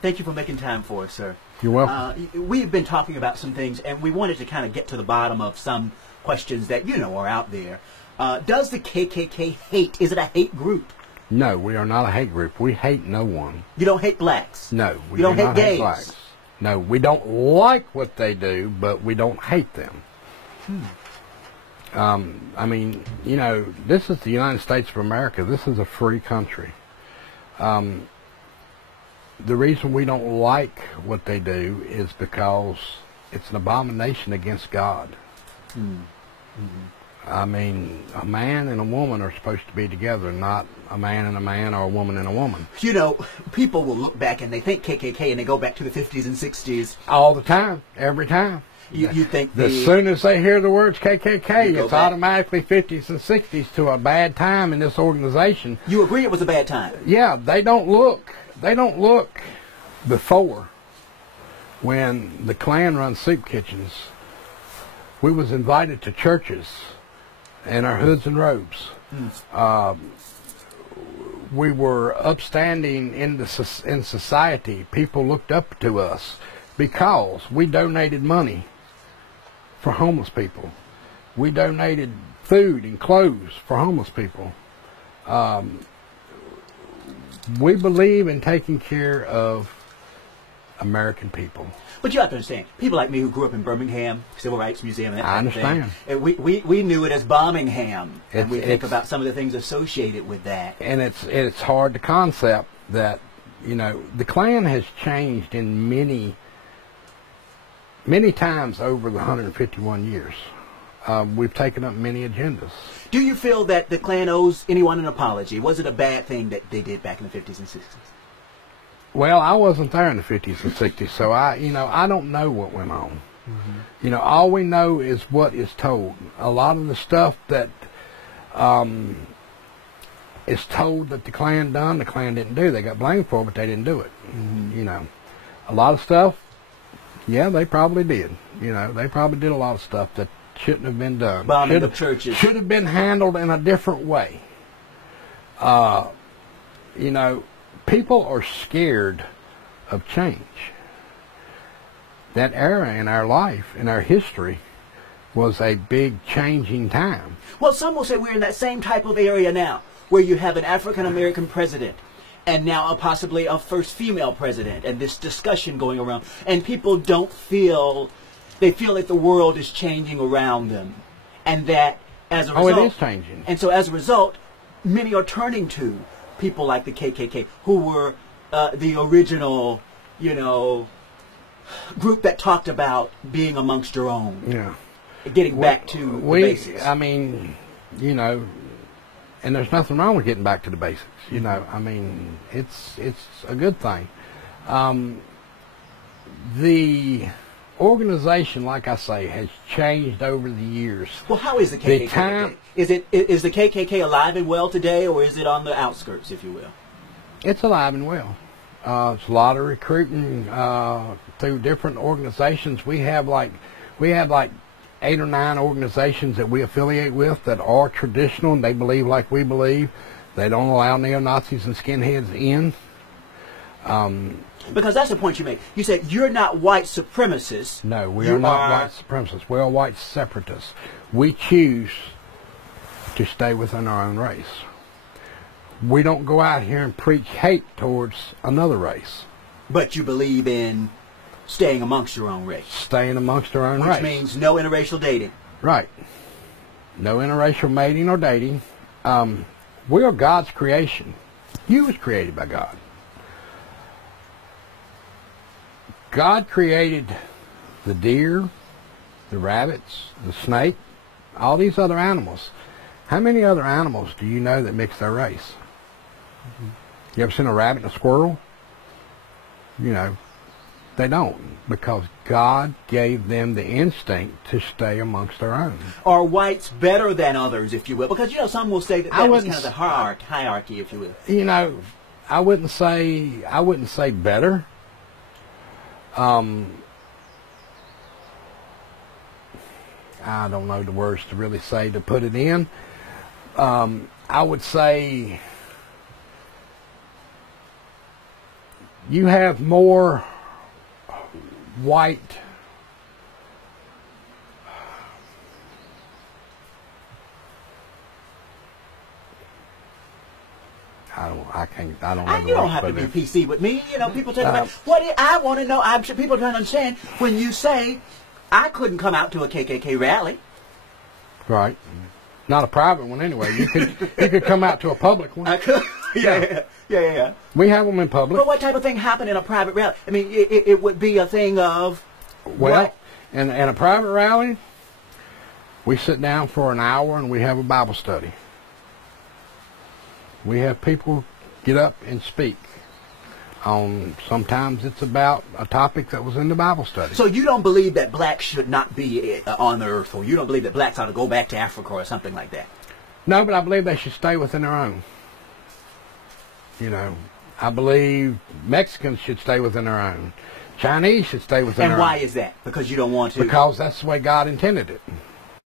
Thank you for making time for us, sir. You're welcome. We've been talking about some things, and we wanted to kind of get to the bottom of some questions that, are out there. Does the KKK hate? Is it a hate group? No, we are not a hate group. We hate no one. You don't hate blacks? No, we you don't do hate not gays? hate blacks. No, we don't like what they do, but we don't hate them. I mean, this is the United States of America. This is a free country. The reason we don't like what they do is because it's an abomination against God. I mean, a man and a woman are supposed to be together, not a man and a man or a woman and a woman. People will look back and they think KKK and they go back to the 50s and 60s. All the time, every time. You think as soon as they hear the words KKK, it's back. automatically 50s and 60s to a bad time in this organization. You agree it was a bad time? Yeah, they don't look before when the Klan run soup kitchens. We was invited to churches in our hoods and robes. We were upstanding in society. People looked up to us because we donated money for homeless people. We donated food and clothes for homeless people. We believe in taking care of American people. But you have to understand, people like me who grew up in Birmingham, Civil Rights Museum, and that kind of thing. I understand. We knew it as Bombingham, and we think about some of the things associated with that. And it's hard to concept that, the Klan has changed in many times over the 151 years. We've taken up many agendas. Do you feel that the Klan owes anyone an apology? Was it a bad thing that they did back in the 50s and 60s? Well, I wasn't there in the 50s and 60s, so I don't know what went on. All we know is what is told. A lot of the stuff that is told that the Klan done, the Klan didn't do. They got blamed for it, but they didn't do it. A lot of stuff, yeah, they probably did. They probably did a lot of stuff that shouldn't have been done. Bombing the churches. Should have been handled in a different way. People are scared of change. That era in our life, in our history, was a big changing time. Well, some will say we're in that same type of area now, where you have an African-American president, and now possibly a first female president, and this discussion going around, and people they feel that the world is changing around them, and that as a result... Oh, it is changing. And so as a result, many are turning to people like the KKK, who were the original, group that talked about being amongst your own. Yeah. Getting back to the basics. I mean, and there's nothing wrong with getting back to the basics. I mean, it's a good thing. The organization, like I say, has changed over the years. Well, how is the KKK? Is the KKK alive and well today, or is it on the outskirts, if you will? It's alive and well. It's a lot of recruiting through different organizations. We have like 8 or 9 organizations that we affiliate with that are traditional, and they believe like we believe. They don't allow neo-Nazis and skinheads in. Because that's the point you make. You said you're not white supremacists. No, we are not white supremacists. We are white separatists. We choose to stay within our own race. We don't go out here and preach hate towards another race. But you believe in staying amongst your own race. Staying amongst our own race. Which means no interracial dating. Right. No interracial mating or dating. We are God's creation. You was created by God. God created the deer, the rabbits, the snake, all these other animals. How many other animals do you know that mix their race? You ever seen a rabbit and a squirrel? They don't, because God gave them the instinct to stay amongst their own. Are whites better than others, if you will? Because, some will say that was kind of the hierarchy, if you will. I wouldn't say better. I don't know the words to really say to put it in. I would say you have more white I don't know the You don't words have for to be this. PC with me. You know, people talk about I want to know. I'm sure people don't understand when you say I couldn't come out to a KKK rally. Right. Not a private one anyway. You could come out to a public one. I could. Yeah. We have them in public. But what type of thing happened in a private rally? I mean, it would be a thing of well, in a private rally, we sit down for an hour and we have a Bible study. We have people get up and speak on, sometimes it's about a topic that was in the Bible study. So you don't believe that blacks should not be on the earth, or you don't believe that blacks ought to go back to Africa or something like that? No, but I believe they should stay within their own. You know, I believe Mexicans should stay within their own. Chinese should stay within their own. And why is that? Because you don't want to? Because that's the way God intended it.